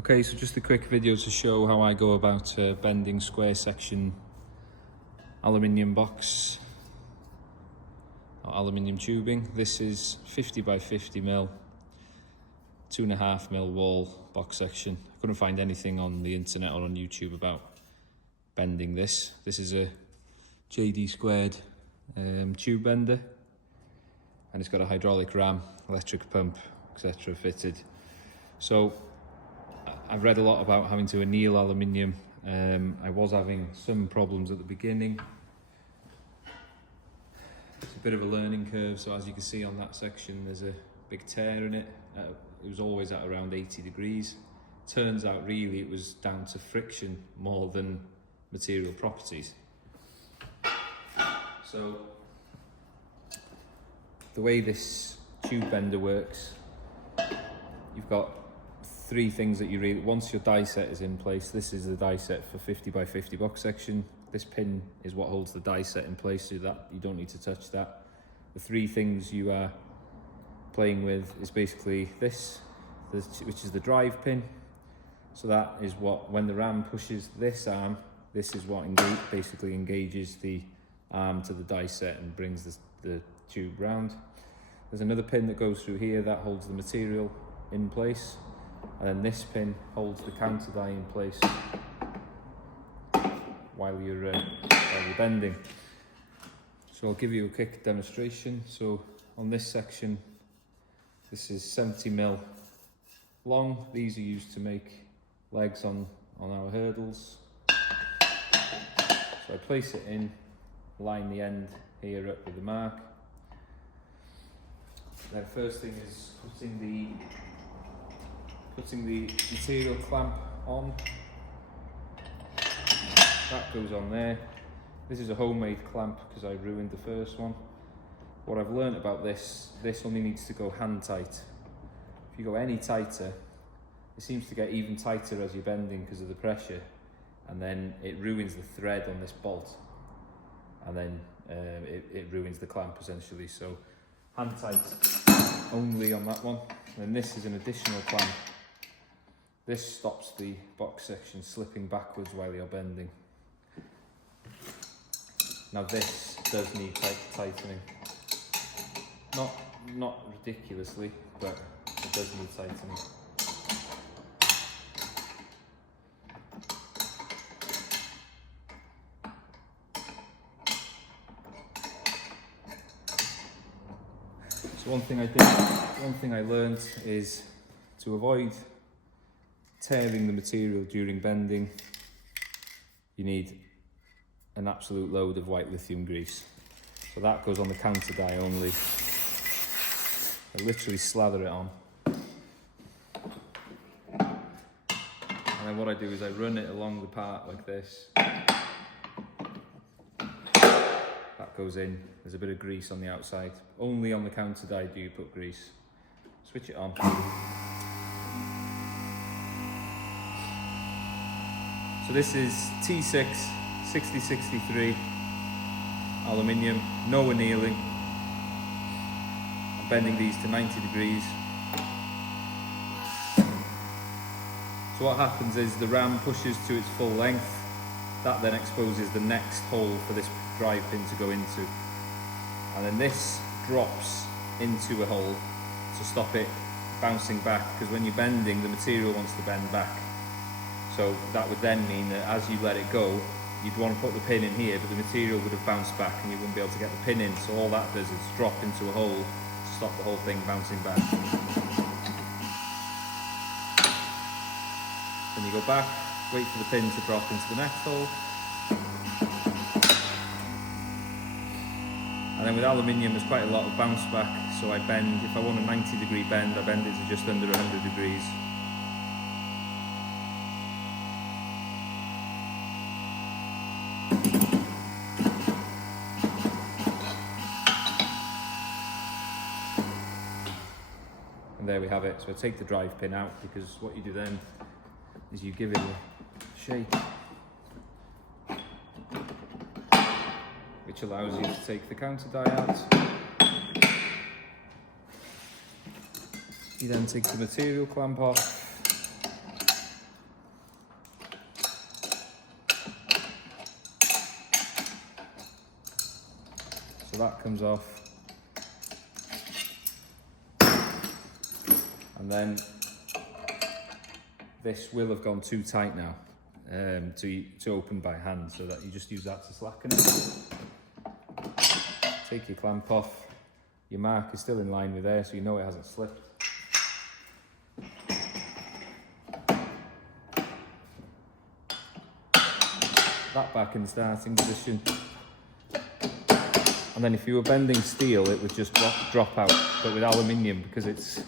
Okay, so just a quick video to show how I go about bending square section aluminium box or aluminium tubing. This is 50 by 50 mil, 2.5 mil wall box section. I couldn't find anything on the internet or on YouTube about bending this. This is a JD squared tube bender, and it's got a hydraulic ram, electric pump, etc. fitted. So I've read a lot about having to anneal aluminium. I was having some problems at the beginning. It's a bit of a learning curve, so as you can see on that section there's a big tear in it. It was always at around 80 degrees. Turns out really it was down to friction more than material properties. So the way this tube bender works, you've got three things that you really, once your die set is in place, this is the die set for 50 by 50 box section. This pin is what holds the die set in place, so that you don't need to touch that. The three things you are playing with is basically this, which is the drive pin. So that is what, when the ram pushes this arm, this is what basically engages the arm to the die set and brings the tube round. There's another pin that goes through here that holds the material in place, and then this pin holds the counter die in place while you're bending. So I'll give you a quick demonstration. So on this section, this is 70 mil long. These are used to make legs on our hurdles. So I place it in, line the end here up with the mark. Then first thing is putting the material clamp on. That goes on there. This is a homemade clamp because I ruined the first one. What I've learned about this only needs to go hand tight. If you go any tighter, it seems to get even tighter as you're bending because of the pressure, and then it ruins the thread on this bolt, and then it ruins the clamp essentially. So hand tight only on that one. And then this is an additional clamp. This stops the box section slipping backwards while you're bending. Now this does need tightening. Not ridiculously, but it does need tightening. So one thing I learned is to avoid tearing the material during bending, you need an absolute load of white lithium grease. So that goes on the counter die only. I literally slather it on. And then what I do is I run it along the part like this. That goes in. There's a bit of grease on the outside. Only on the counter die do you put grease. Switch it on. So this is T6 6063 aluminium, no annealing. I'm bending these to 90 degrees. So what happens is the ram pushes to its full length. That then exposes the next hole for this drive pin to go into. And then this drops into a hole to stop it bouncing back, because when you're bending, the material wants to bend back. So that would then mean that as you let it go, you'd want to put the pin in here, but the material would have bounced back and you wouldn't be able to get the pin in. So all that does is drop into a hole to stop the whole thing bouncing back. Then you go back, wait for the pin to drop into the next hole. And then with aluminium, there's quite a lot of bounce back. So I bend, if I want a 90-degree bend, I bend it to just under 100 degrees. And there we have it. So I take the drive pin out, because what you do then is you give it a shake, which allows you to take the counter die out. You then take the material clamp off, that comes off. And then this will have gone too tight now to open by hand, so that you just use that to slacken it. Take your clamp off. Your mark is still in line with there, so you know it hasn't slipped. That back in the starting position. And then if you were bending steel, it would just drop out. But with aluminium, because it's a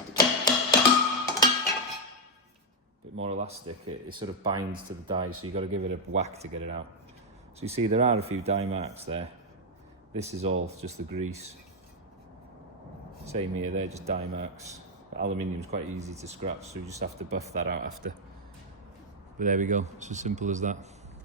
bit more elastic, it sort of binds to the die, so you've got to give it a whack to get it out. So you see there are a few die marks there. This is all just the grease. Same here, they're just die marks. But aluminium's quite easy to scratch, so you just have to buff that out after. But there we go, it's as simple as that.